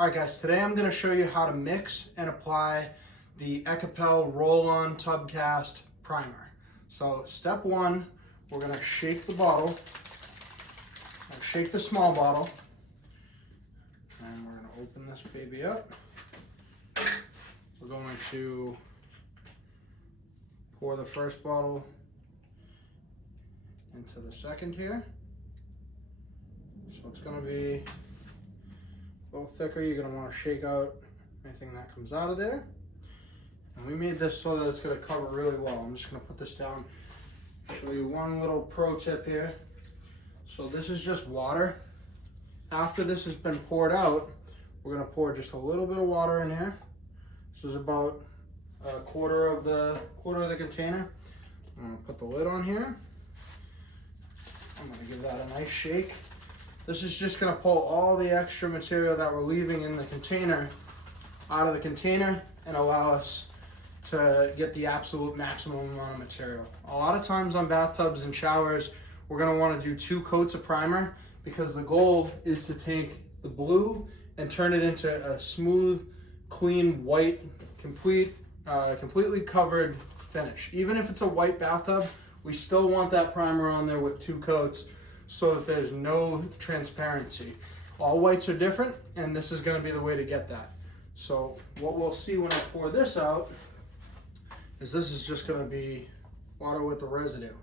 Alright guys, today I'm going to show you how to mix and apply the Ekopel roll-on tub cast primer. So step one, we're going to shake the bottle, shake the small bottle, and we're going to open this baby up. We're going to pour the first bottle into the second here. So it's going to be a little thicker. You're going to want to shake out anything that comes out of there. And we made this so that it's going to cover really well. I'm just going to put this down, show you one little pro tip here. So this is just water. After this has been poured out, we're going to pour just a little bit of water in here. This is about a quarter of the container. I'm going to put the lid on here. I'm going to give that a nice shake. This is just going to pull all the extra material that we're leaving in the container out of the container and allow us to get the absolute maximum amount of material. A lot of times on bathtubs and showers, we're going to want to do 2 coats of primer because the goal is to take the blue and turn it into a smooth, clean, white, completely covered finish. Even if it's a white bathtub, we still want that primer on there with 2 coats so that there's no transparency. All whites are different, and this is going to be the way to get that. So what we'll see when I pour this out is this is just going to be water with the residue.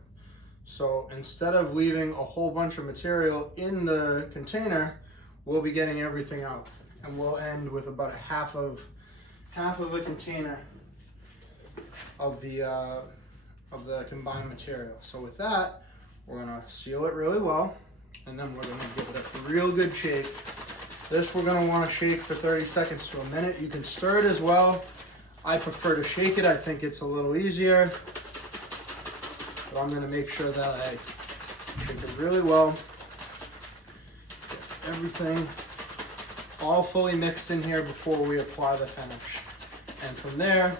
So instead of leaving a whole bunch of material in the container, we'll be getting everything out, and we'll end with about half of a container of the combined material. So with that, we're gonna seal it really well, and then we're gonna give it a real good shake. This we're gonna wanna shake for 30 seconds to a minute. You can stir it as well. I prefer to shake it. I think it's a little easier. But I'm gonna make sure that I shake it really well. Get everything all fully mixed in here before we apply the finish. And from there,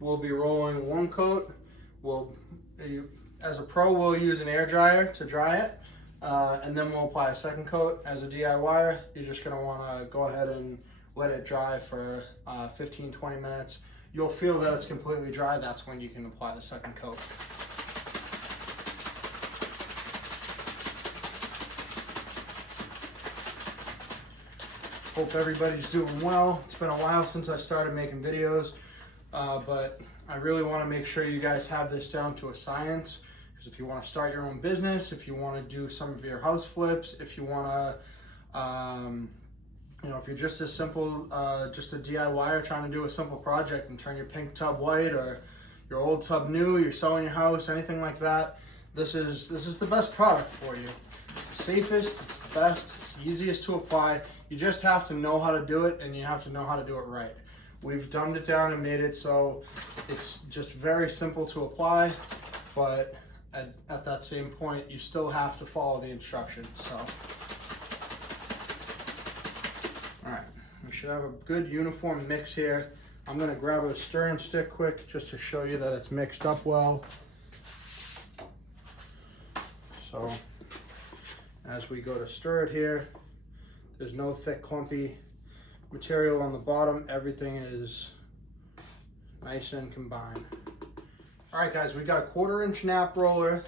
we'll be rolling 1 coat. As a pro, we'll use an air dryer to dry it, and then we'll apply a 2nd coat. As a DIYer, you're just gonna wanna go ahead and let it dry for 15-20 minutes. You'll feel that it's completely dry. That's when you can apply the 2nd coat. Hope everybody's doing well. It's been a while since I started making videos, but I really want to make sure you guys have this down to a science, because if you want to start your own business, if you want to do some of your house flips, if you want to, if you're just a simple, just a DIYer trying to do a simple project and turn your pink tub white or your old tub new, you're selling your house, anything like that, this is the best product for you. It's the safest, it's the best, it's the easiest to apply. You just have to know how to do it, and you have to know how to do it right. We've dumbed it down and made it so it's just very simple to apply, but at that same point, you still have to follow the instructions. So, all right, we should have a good uniform mix here. I'm gonna grab a stirring stick quick just to show you that it's mixed up well. So, as we go to stir it here, there's no thick, clumpy material on the bottom. Everything is nice and combined. All right, guys, we got a 1/4-inch nap roller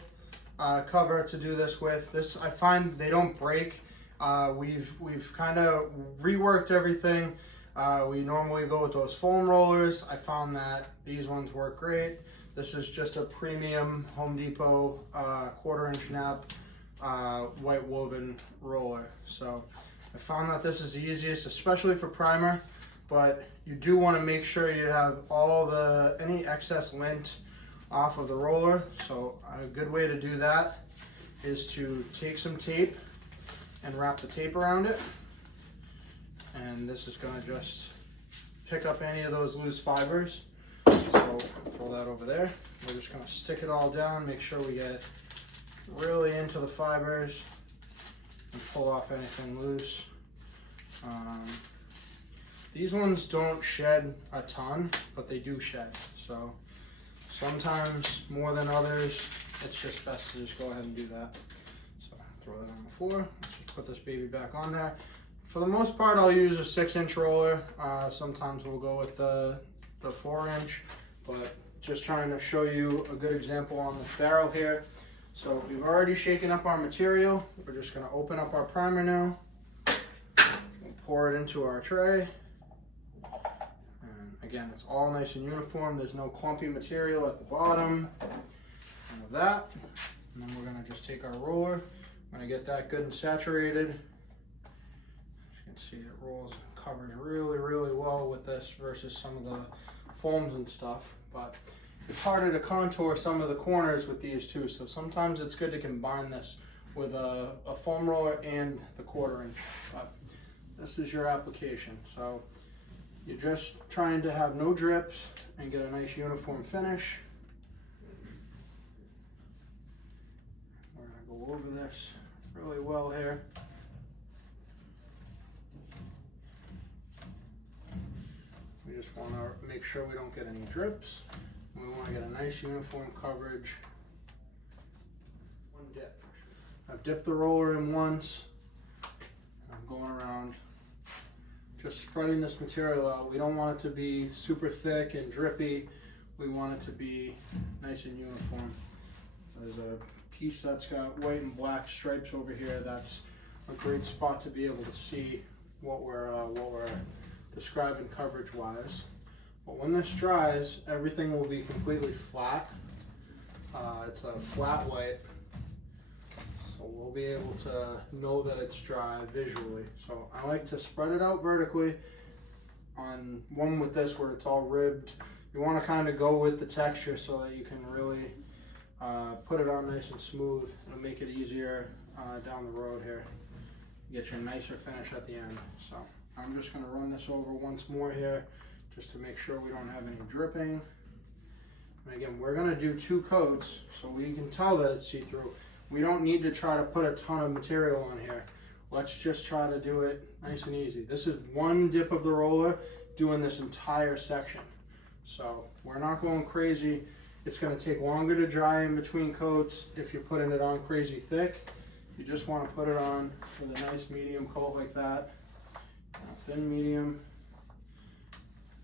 cover to do this with. This, I find they don't break. We've kind of reworked everything. We normally go with those foam rollers. I found that these ones work great. This is just a premium Home Depot 1/4-inch nap white woven roller. So I found that this is the easiest, especially for primer, but you do want to make sure you have any excess lint off of the roller. So a good way to do that is to take some tape and wrap the tape around it. And this is going to just pick up any of those loose fibers. So throw that over there. We're just going to stick it all down, make sure we get really into the fibers and pull off anything loose. These ones don't shed a ton, but they do shed. So sometimes more than others, it's just best to just go ahead and do that. So throw that on the floor. Let's just put this baby back on there. For the most part, I'll use a 6-inch roller. Sometimes we'll go with the 4-inch, but just trying to show you a good example on this barrel here. So we've already shaken up our material. We're just going to open up our primer now. We'll pour it into our tray. And again, it's all nice and uniform. There's no clumpy material at the bottom. And with that, and then we're going to just take our roller. I'm going to get that good and saturated. As you can see, it rolls and covers really, really well with this versus some of the foams and stuff. But it's harder to contour some of the corners with these too, so sometimes it's good to combine this with a foam roller and the 1/4 inch. But this is your application. So you're just trying to have no drips and get a nice uniform finish. We're going to go over this really well here. We just want to make sure we don't get any drips. We want to get a nice uniform coverage. One dip. I've dipped the roller in once. I'm going around just spreading this material out. We don't want it to be super thick and drippy. We want it to be nice and uniform. There's a piece that's got white and black stripes over here. That's a great spot to be able to see what we're describing coverage wise. But when this dries, everything will be completely flat. It's a flat wipe, so we'll be able to know that it's dry visually. So I like to spread it out vertically. On one with this where it's all ribbed, you want to kind of go with the texture so that you can really put it on nice and smooth. It'll make it easier down the road here. Get you a nicer finish at the end. So I'm just going to run this over once more here, just to make sure we don't have any dripping. And again, we're going to do 2 coats so we can tell that it's see-through. We don't need to try to put a ton of material on here. Let's just try to do it nice and easy. This is one dip of the roller doing this entire section. So we're not going crazy. It's going to take longer to dry in between coats if you're putting it on crazy thick. You just want to put it on with a nice medium coat like that, a thin medium,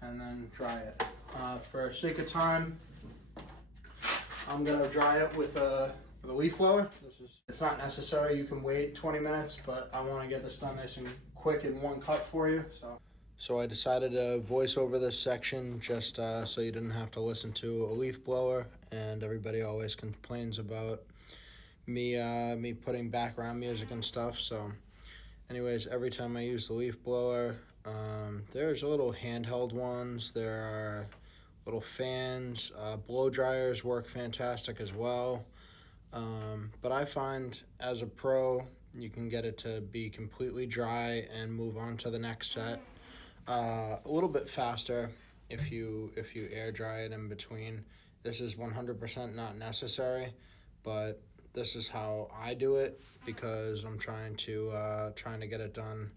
and then dry it. For sake of time, I'm gonna dry it with a leaf blower. It's not necessary, you can wait 20 minutes, but I wanna get this done nice and quick in one cut for you. So I decided to voice over this section just so you didn't have to listen to a leaf blower, and everybody always complains about me putting background music and stuff. So anyways, every time I use the leaf blower, there's little handheld ones, there are little fans, blow dryers work fantastic as well. But I find as a pro, you can get it to be completely dry and move on to the next set a little bit faster if you air dry it in between. This is 100% not necessary, but this is how I do it because I'm trying to get it done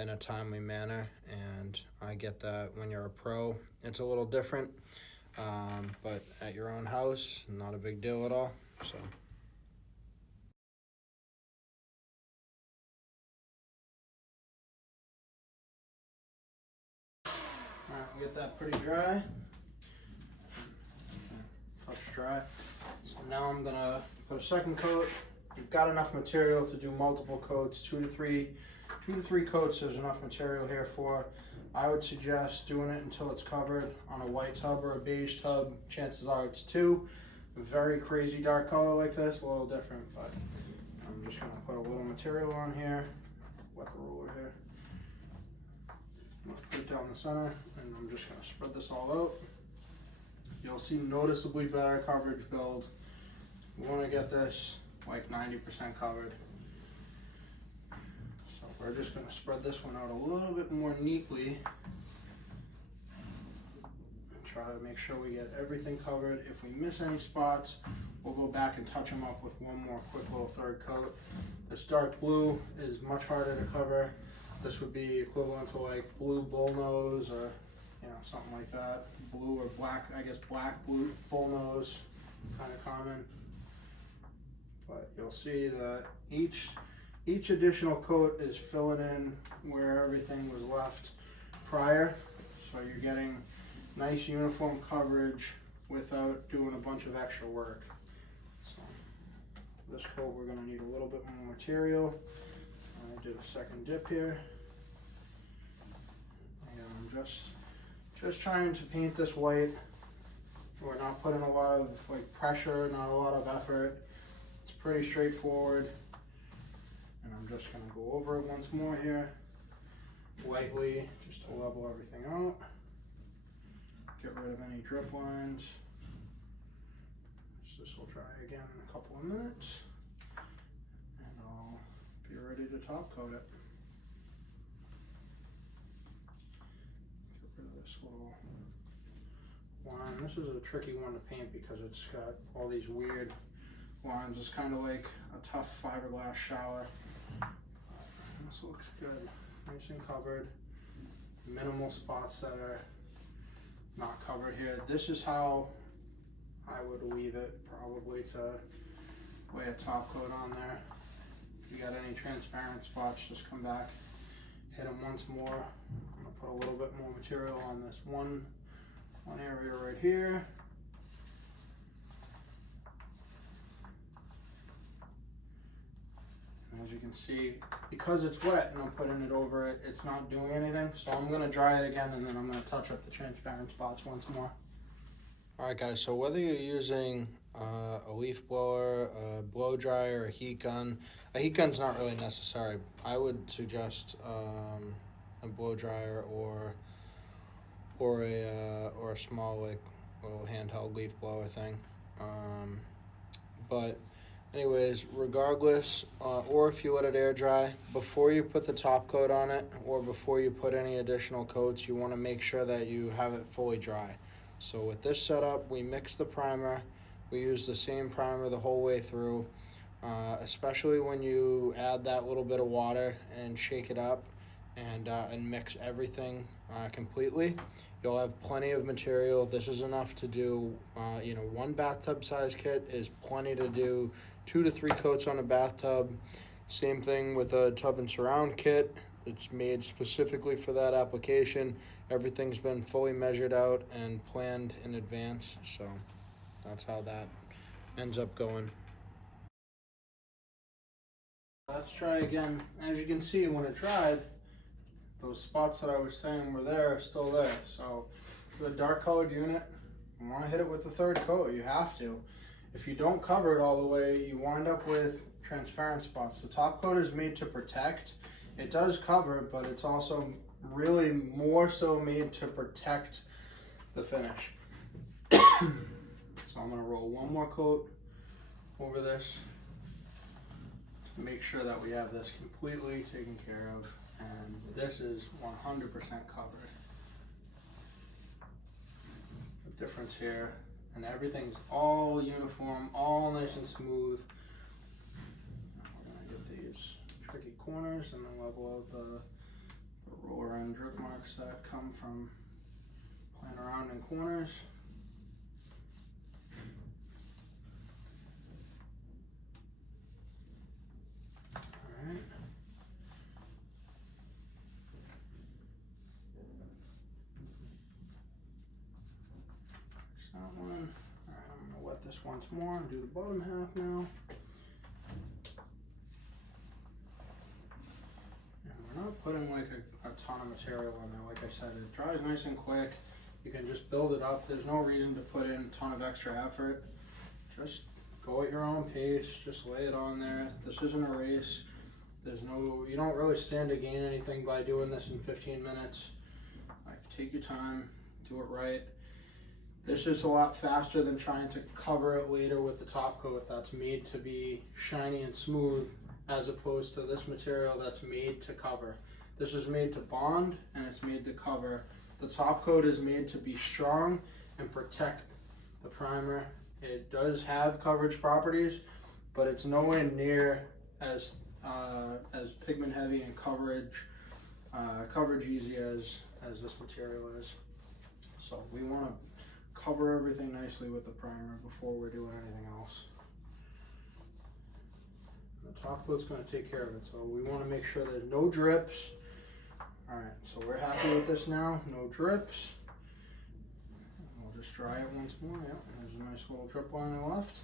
in a timely manner, and I get that when you're a pro, it's a little different, but at your own house, not a big deal at all. So. All right, we get that pretty dry. Touch dry. So now I'm gonna put a second coat. You've got enough material to do multiple coats, two to three coats. There's enough material here for. I would suggest doing it until it's covered on a white tub or a beige tub. Chances are it's 2. A very crazy dark color like this, a little different, but I'm just gonna put a little material on here, wet the roller here. I'm gonna put it down the center, and I'm just gonna spread this all out. You'll see noticeably better coverage build. We wanna get this like 90% covered. So we're just gonna spread this one out a little bit more neatly. Try to make sure we get everything covered. If we miss any spots, we'll go back and touch them up with one more quick little third coat. This dark blue is much harder to cover. This would be equivalent to like blue bullnose or something like that. Blue or black, I guess black blue bullnose, kind of common. But you'll see that each each additional coat is filling in where everything was left prior. So you're getting nice uniform coverage without doing a bunch of extra work. So this coat, we're gonna need a little bit more material. I did a second dip here. And I'm just trying to paint this white. We're not putting a lot of like pressure, not a lot of effort. It's pretty straightforward. And I'm just gonna go over it once more here, lightly, just to level everything out. Get rid of any drip lines. So this will dry again in a couple of minutes. And I'll be ready to top coat it. Get rid of this little line. This is a tricky one to paint because it's got all these weird lines. It's kind of like a tough fiberglass shower. This looks good. Nice and covered. Minimal spots that are not covered here. This is how I would weave it, probably to lay a top coat on there. If you got any transparent spots, just come back, hit them once more. I'm gonna put a little bit more material on this one area right here. And as you can see, because it's wet and I'm putting it over it, it's not doing anything. So I'm gonna dry it again and then I'm gonna touch up the transparent spots once more. All right guys, so whether you're using a leaf blower, a blow dryer, a heat gun's not really necessary. I would suggest a blow dryer or a small like little handheld leaf blower thing. But anyways, regardless, or if you let it air dry, before you put the top coat on it or before you put any additional coats, you want to make sure that you have it fully dry. So with this setup, we mix the primer. We use the same primer the whole way through, especially when you add that little bit of water and shake it up and mix everything completely. You'll have plenty of material. This is enough to do, one bathtub size kit is plenty to do 2 to 3 coats on a bathtub. Same thing with a tub and surround kit. It's made specifically for that application. Everything's been fully measured out and planned in advance, so that's how that ends up going. Let's try again. As you can see, when it dried, those spots that I was saying were there are still there. So for the dark colored unit, you want to hit it with the third coat. You have to. If you don't cover it all the way, you wind up with transparent spots. The top coat is made to protect. It does cover, but it's also really more so made to protect the finish. So I'm going to roll one more coat over this to make sure that we have this completely taken care of. And this is 100% covered. The difference here, and everything's all uniform, all nice and smooth. We're going to get these tricky corners and then level out the roller and drip marks that come from playing around in corners. Alright. Fix that one. Alright, I'm going to wet this once more and do the bottom half now. We're not putting like a ton of material on there. Like I said, it dries nice and quick. You can just build it up. There's no reason to put in a ton of extra effort. Just go at your own pace. Just lay it on there. This isn't a race. You don't really stand to gain anything by doing this in 15 minutes. Like, take your time, do it right. This is a lot faster than trying to cover it later with the top coat that's made to be shiny and smooth, as opposed to this material that's made to cover. This is made to bond and it's made to cover. The top coat is made to be strong and protect the primer. It does have coverage properties, but it's nowhere near as pigment heavy and coverage easy as this material is. So we want to cover everything nicely with the primer before we're doing anything else. The top coat's going to take care of it. So we want to make sure there's no drips. All right, so we're happy with this now. No drips. We'll just dry it once more. Yep, there's a nice little drip line left.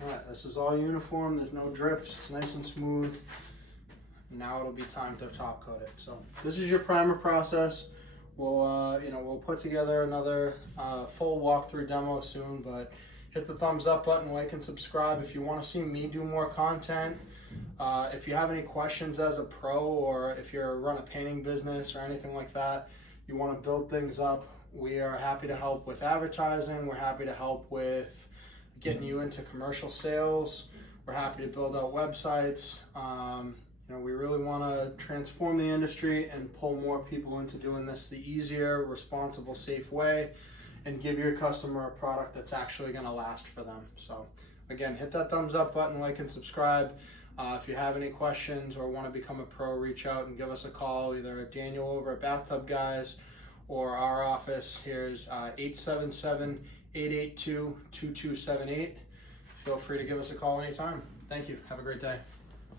All right, this is all uniform. There's no drips. It's nice and smooth. Now it'll be time to top coat it. So this is your primer process. We'll we'll put together another full walkthrough demo soon, but hit the thumbs up button, like and subscribe if you want to see me do more content. If you have any questions as a pro, or if you run a painting business or anything like that, you want to build things up, we are happy to help with advertising. We're happy to help with getting you into commercial sales. We're happy to build out websites. We really want to transform the industry and pull more people into doing this the easier, responsible, safe way, and give your customer a product that's actually going to last for them. So again, hit that thumbs up button, like and subscribe. If you have any questions or want to become a pro, reach out and give us a call, either Daniel over at Bathtub Guys or our office. Here's 877-882-2278. Feel free to give us a call anytime. Thank you. Have a great day.